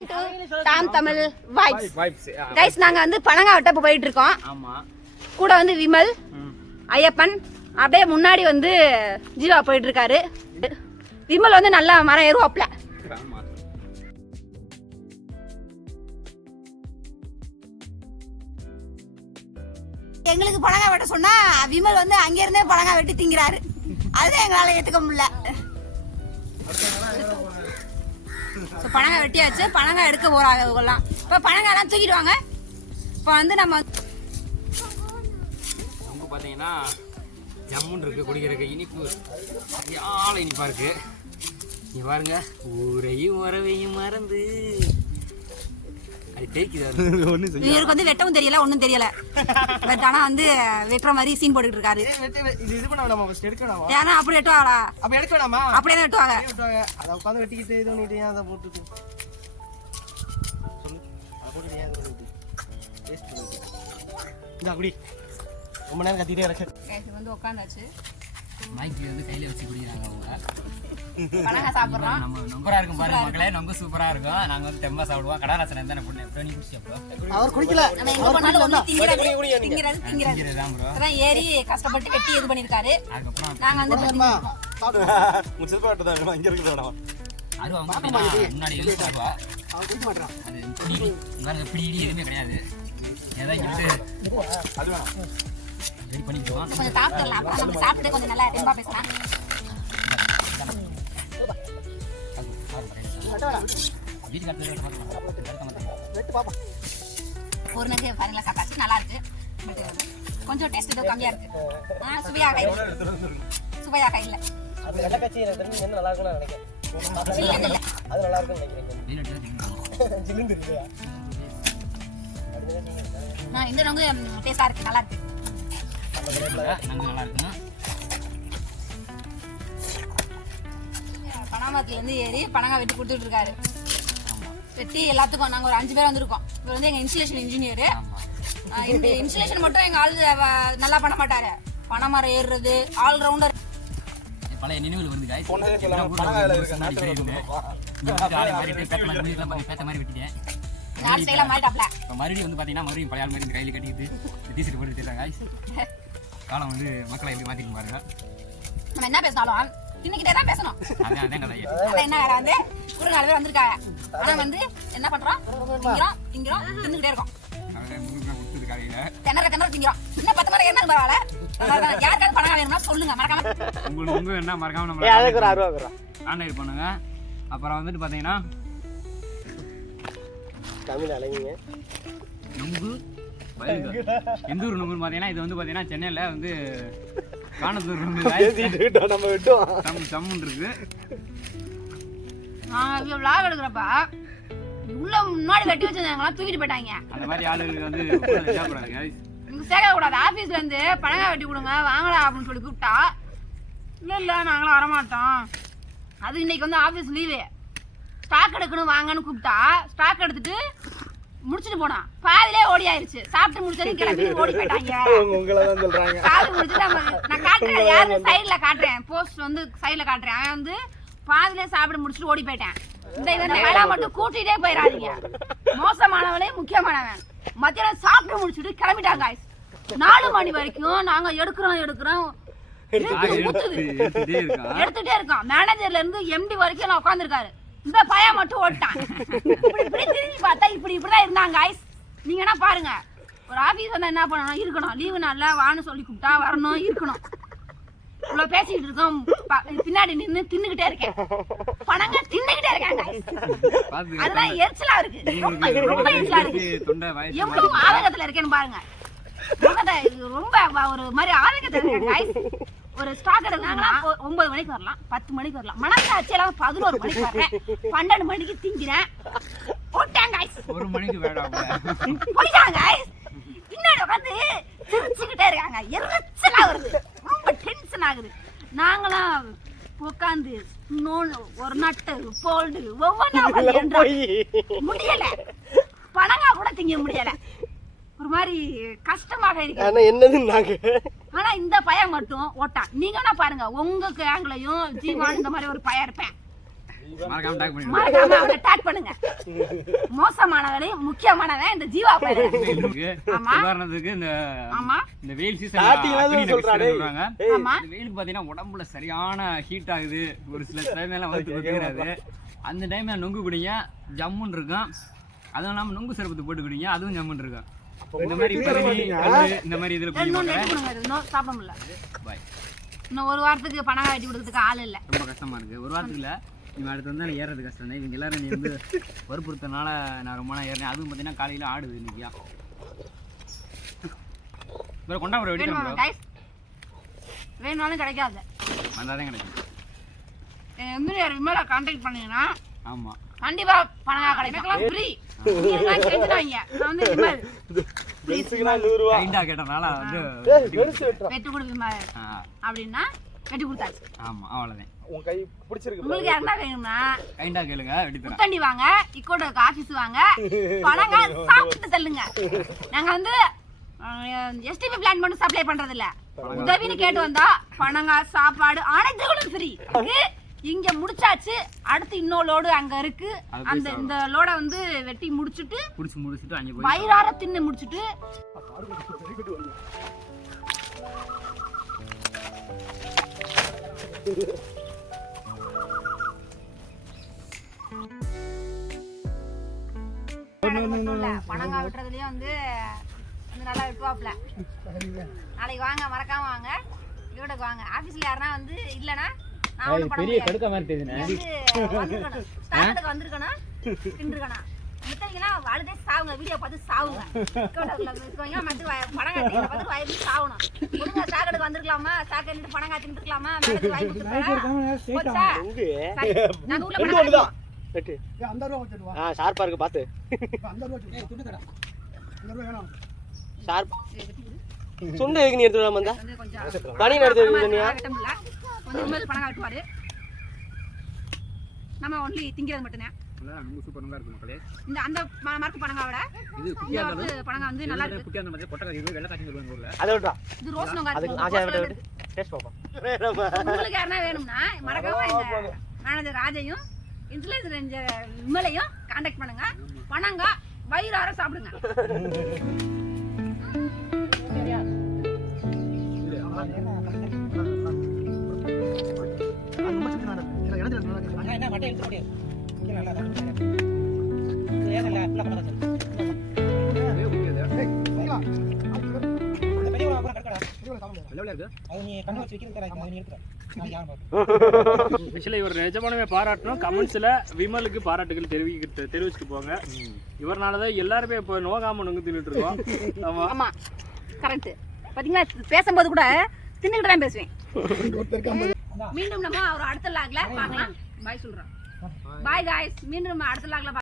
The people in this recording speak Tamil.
டாம் தமிழ் வைப்ஸ் கைஸ், நாங்க வந்து பனங்கா வெட்ட போயிட்டு இருக்கோம். ஆமா, கூட வந்து விமல், ஐயப்பன், அப்படியே முன்னாடி வந்து ஜீவா போயிட்டு இருக்காரு. விமல் வந்து நல்லா மரம் ஏறுவாப்ல. எங்களுக்கு பனங்கா வெட்ட சொன்னா விமல் வந்து அங்க இருந்தே பனங்கா வெட்டி திங்கிறாரு. அதுதான் எங்களால ஏத்துக்க முடியல. பனங்கா வெட்டியாச்சு, பனங்கா எடுக்க போறாங்க இவங்கெல்லாம். இப்ப பனங்கா எல்லாம் தூக்கிட்டு வாங்க. இப்ப வந்து நம்ம பாத்தீங்கன்னா ஜம்முன் இருக்கு, குடிக்கிறதுக்கு இனிப்பு ஆள இனிப்பா இருக்கு. நீ பாருங்க, ஊரையும் உறவையும் மறந்து இவருக்கு வந்து வெட்டவும் தெரியல, ஒன்னும் தெரியல. பட் ஆனா வந்து வெட்டுற மாதிரி சீன் போட்டுட்டு இருக்காரு. ஏன்னா அப்படி வெட்டுவாங்களா? அப்ப எடுக்க வேணாமா? அப்படியே வெட்டுவாங்க. அதை உட்காந்து வெட்டிக்கிட்டு இது பண்ணிட்டு அதை போட்டுட்டு சொல்லு, அதை போட்டு ஏன் இந்த குடி ரொம்ப நேரம் கத்திட்டே இருக்கு. வந்து உட்காந்தாச்சு, மைக் வந்து கையில வச்சு குடிக்கிறாங்க அவங்க. பனங்கா சாப்பிடுறோம். நம்ம நொங்கரா இருக்கும் பாருங்க மக்களே, நொங்கு சூப்பரா இருக்கும். நாங்க வந்து தெம்பா சாப்பிடுவோம். கடராசன் தானே பொண்ணு நீ குடிச்சப்போ அவர் குடிக்கல. அதான் ஏறி கஷ்டப்பட்டு வெட்டி இது பண்ணிருக்காரு. அதுக்கப்புறம் நாங்க வந்து அது அவங்க முன்னாடி எழுதி சாப்பிடுவா. அது பிடி எதுவுமே கிடையாது. ஏதாவது அது வேணாம் ரெடி பண்ணிக்குவோம். கொஞ்சம் சாப்பிடலாம். அப்புறம் நம்ம சாப்பிட்டு கொஞ்சம் நல்லா தெம்பா பேசலாம். ஒரு நகை பாருங்களா, சாப்பிட்டாச்சு, நல்லா இருக்கு. கொஞ்சம் டேஸ்ட் ஏதோ கம்மியா இருக்கு. சுவையாக இல்லை. நல்லா இருக்கும்னு நினைக்கிறேன். அது நல்லா இருக்கும்னு நினைக்கிறேன். இந்த நொங்கு டேஸ்டா இருக்கு, நல்லா இருக்கு. நல்லா இருக்குன்னா பனாமரத்துல இருந்து ஏறி பனங்கா வெட்டி கொடுத்துட்டு இருக்காரு. வெட்டி எல்லாத்துக்கும் நாங்க ஒரு 5 பேர் வந்திருக்கோம். இவர் வந்து எங்க இன்ஸ்டலேஷன் இன்ஜினியர். இந்த இன்ஸ்டலேஷன் மட்டும் எங்க ஆள் நல்லா பண்ண மாட்டாரு. பனைமரம் ஏறுறது ஆல் ரவுண்டர். பழைய நினைவுகள் வந்து மறுபடியும் வந்து பாத்தீங்கன்னா மறுபடியும் பழைய மாதிரி கையில கட்டிட்டு டீசர்ட் போட்டு வச்சிருக்காங்க. காலம் வந்து மக்களை எப்படி மாத்திட்டு பாருங்க. நம்ம என்ன பேசினாலும் தின்னுக்கிட்டே தான் பேசணும். அதான் என்ன வேற வந்து ஒரு 4 பேர் வந்திருக்காங்க. ஆனா வந்து என்ன பண்றோம், திங்கிறோம் தின்னுக்கிட்டே இருக்கோம். திணற திங்கிறோம். இன்னும் 10 மணி என்ன பரவாயில்ல. யாருக்காவது பணம் வேணும்னா சொல்லுங்க, மறக்காம. உங்களுக்கு என்ன மறக்காம நம்ம ஆன்லைன் பண்ணுங்க. அப்புறம் வந்துட்டு பாத்தீங்கன்னா தமிழ் அழகிங்க நொங்கு எந்த ஊர் நொங்குன்னு பாத்தீங்கன்னா இது வந்து பாத்தீங்கன்னா சென்னையில வந்து காணத்தூர் நொங்கு நம்ம வெட்டுவோம். சம்முன் இருக்கு. விளாக் எடுக்கிறப்ப உள்ள முன்னாடி வெட்டி வச்சிருந்தாங்களா, தூக்கிட்டு போயிட்டாங்க. அந்த மாதிரி ஆளுங்களுக்கு வந்து சேர்க்க கூடாது. ஆபீஸ்ல இருந்து பனங்கா வெட்டி கொடுங்க வாங்கடா அப்படின்னு சொல்லி கூப்பிட்டா இல்ல நாங்களும் வரமாட்டோம். அது இன்னைக்கு வந்து ஆபீஸ் லீவு, ஸ்டாக் எடுக்கணும் வாங்கன்னு கூப்பிட்டா ஸ்டாக் எடுத்துட்டு முடிச்சுட்டு போனா பாதிலே ஓடி ஆயிருச்சு. சாப்பிட்டு முடிச்சது கிளம்பி ஓடி போயிட்டாங்க. சாப்பிட்டு முடிச்சுட்டு நான் காட்டுறேன், யாரு சைட்ல காட்டுறேன், போஸ்ட் வந்து சைட்ல காட்டுறேன். அவன் வந்து பாதிலே சாப்பிட்டு முடிச்சுட்டு ஓடி போயிட்டேன். இந்த வேலை மட்டும் கூட்டிட்டே போயிடாதீங்க. மோசமானவனே முக்கியமானவன். மத்தியானம் சாப்பிட்டு முடிச்சுட்டு கிளம்பிட்டாங்க. 4 மணி வரைக்கும் நாங்க எடுத்துட்டே இருக்கோம். மேனேஜர்ல இருந்து எம்டி வரைக்கும் நான் உட்காந்துருக்காரு. இந்த பையன் மட்டும் ஓட்டான். இப்படி திரும்பி பார்த்தா இப்படிதான் இருந்தாங்க. நீங்க என்ன பாருங்க, ஒரு ஆபீஸ் வந்தா என்ன பண்ணணும், இருக்கணும். லீவு நாள்ல வான்னு சொல்லி கூப்பிட்டா வரணும், இருக்கணும். இவ்வளவு பேசிக்கிட்டு இருக்கோம், பின்னாடி நின்று தின்னுகிட்டே இருக்கேன். பணங்க தின்னுகிட்டே இருக்காங்க. அதுதான் எரிச்சலா இருக்கு, ரொம்ப எரிச்சலா இருக்கு. எவ்வளவு ஆதங்கத்துல இருக்கேன்னு பாருங்க. ரொம்ப ஒரு மாதிரி ஆதங்கத்துல இருக்கேன். ஒரு ஸ்டாக் எடுக்கிறாங்கன்னா 9 மணிக்கு வரலாம், 10 மணிக்கு வரலாம். மனசாட்சி எல்லாம் 11 மணிக்கு வரேன், 12 மணிக்கு திங்கிறேன். போட்டாங்க 1 மணிக்கு போயிட்டாங்க. பின்னாடி உட்காந்து சிரிச்சுக்கிட்டே இருக்காங்க. எரிச்சலா வருது, ரொம்ப டென்ஷன் ஆகுது. நாங்களாம் உட்காந்து ஒரு நட்டு போல்டு ஒவ்வொன்றா முடியல. பணங்கா கூட திங்க முடியல. ஒரு மாதிரி கஷ்டமாக இருக்கு. ஆனா இந்த பையன் மட்டும் ஓட்டான். நீங்க என்ன பாருங்க, உங்க கேங்லயும் ஜீவான் இந்த மாதிரி ஒரு பையன் இருப்பேன். மறக்காம டாக் பண்ணிடுங்க. மறக்காம அவனை டேக் பண்ணுங்க. மோசமானவனையும் முக்கியமானவன் இந்த ஜீவா பையன். ஆமா. உதாரணத்துக்கு இந்த ஆமா. இந்த வெயில் சீசன் சொல்றாங்க. ஆமா. இந்த வெயிலுக்கு பாத்தீங்கன்னா உடம்புல சரியான ஹீட் ஆகுது. ஒரு சில டைம் எல்லாம் வந்து குடிக்கிறாரு. அந்த டைம்ல நொங்கு குடிங்க, ஜம்முன்னு இருக்கும். அதுவும் இல்லாம நொங்கு சிறப்பு போட்டு குடிங்க, அதுவும் ஜம்முன்னு இருக்கும். இந்த மாதிரி இந்த மாதிரி இதுல சாப்பிட முடியல. பாய். இன்னும் ஒரு வாரத்துக்கு பணம் வெட்டி கொடுக்கறதுக்கு ஆள் இல்ல. ரொம்ப கஷ்டமா இருக்கு. ஒரு வாரத்துக்கு இல்ல, இவன் அடுத்து வந்து ஏறது கஷ்டம் தான். இவங்க எல்லாரும் நீ வந்து வற்புறுத்தனால நான் ரொம்ப நாள் ஏறினேன். அதுவும் பார்த்தீங்கன்னா காலையில ஆடுது இன்னைக்கு. அப்புறம் கொண்டா ஒரு வெடிக்கிறோம். வேணும்னாலும் கிடைக்காது. வந்தாதான் கிடைக்கும். எம்எல்ஏ விமலா கான்டாக்ட் பண்ணீங்கன்னா ஆமா கண்டிப்பா பணம் கிடைக்கும். ஃப்ரீ. நான் வந்து விமல் கைண்டா கேட்டனால வந்து வெட்டு கொடு விமல் அப்படின்னா வெட்டி கொடுத்தாச்சு. ஆமா அவ்வளவுதான். உன் கை பிடிச்சிருக்கு. உங்களுக்கு யாருன்னா வேணும்னா கைண்டா கேளுங்க, வெட்டி தரேன். முத்தண்டி வாங்க, இக்கோட ஆபீஸ் வாங்க, பணங்க சாப்பிட்டு தள்ளுங்க. நாங்க வந்து எஸ்டிபி பிளான் பண்ணி சப்ளை பண்றது இல்ல. உதவின்னு கேட்டு வந்தா பணங்க சாப்பாடு அனைத்துகளும் ஃப்ரீ. இங்க முடிச்சாச்சு. அடுத்து இன்னொரு லோடு அங்க இருக்கு. அந்த இந்த லோட வந்து வெட்டி முடிச்சிட்டு அங்க போய் வயிறார தின்னு முடிச்சிட்டு பணங்கா விட்டுறதுலயும் வந்து நல்லா விட்டுவாப்ல. நாளைக்கு வாங்க, மறக்காம வாங்க, இவடக்கு வாங்க. ஆபீஸ்ல யாருன்னா வந்து இல்லனா பெரிய கடுக்க மாதிரி தெரியுதுனே. வந்துக்கணும், ஸ்டார்ட்க்கு வந்திருக்கணும், தின்றுக்கணும். முத்தீங்கன்னா வாழுதே சாவுங்க, வீடியோ பார்த்து சாவுங்க. இக்கோடக்குள்ள இருக்கவங்க மட்டும் பணம் காட்டி பார்த்து வயிறு சாவணும். ஒழுங்கா சாக்கடைக்கு வந்திருக்கலாமா, சாக்கடைக்கு பணம் காட்டி இருந்துக்கலாமா, மேலக்கு வாய் கொடுத்துருக்கா. நாங்க உள்ள பணம் வெட்டு. அந்த ரூபா வச்சிட்டு வா. ஷார்ப்பா இருக்கு பாத்து. அந்த ரூபா ஏய் துண்டு கடா. அந்த ரூபா வேணும். ஷார்ப். சுண்டு எங்க நீ எடுத்து வர வந்தா? பணி எடுத்து வரீங்க. கொஞ்சம் மேல பணம் காட்டுவாரு. நம்ம ஒன்லி திங்கிறது மட்டும் தான். ரொம்ப சூப்பரா இருக்கு மக்களே. இந்த அந்த மார்க் பணங்காவோட இது குட்டியா இருந்தாலும் பணங்க வந்து நல்லா இருக்கு. குட்டியா இருந்த மாதிரி கொட்டை இது வெள்ளை காய்ச்சி சொல்லுவாங்க ஊர்ல. அத விட்டா. இது ரோஸ் நோங்கா அது இருக்கு. ஆசையா விட்டு டேஸ்ட் பாப்போம். உங்களுக்கு யாரனா வேணும்னா மறக்காம இந்த மேனேஜர் ராஜையும் இன்ஃப்ளூயன்சர் விமலையும் கான்டாக்ட் பண்ணுங்க. பணங்க வயிறார சாப்பிடுங்க. இவர் நிஜமானவே பாராட்டணும். கமெண்ட்ஸ்ல விமலுக்கு பாராட்டுகள் தெரிவிச்சுட்டு போங்க. இவர்னாலதான் எல்லாருமே இப்போ நோகாம நொங்கு தின்னுட்டு இருக்கோம். ஆமா கரெக்ட். பாத்தீங்களா, பேசும்போது கூட தின்னுக்கிட்டு தான் பேசுவேன். மீண்டும் நம்ம ஒரு அடுத்த லாக்ல பார்க்கலாம். பாய் சொல்றோம். பாய் गाइस. மீண்டும் அடுத்த லாக்ல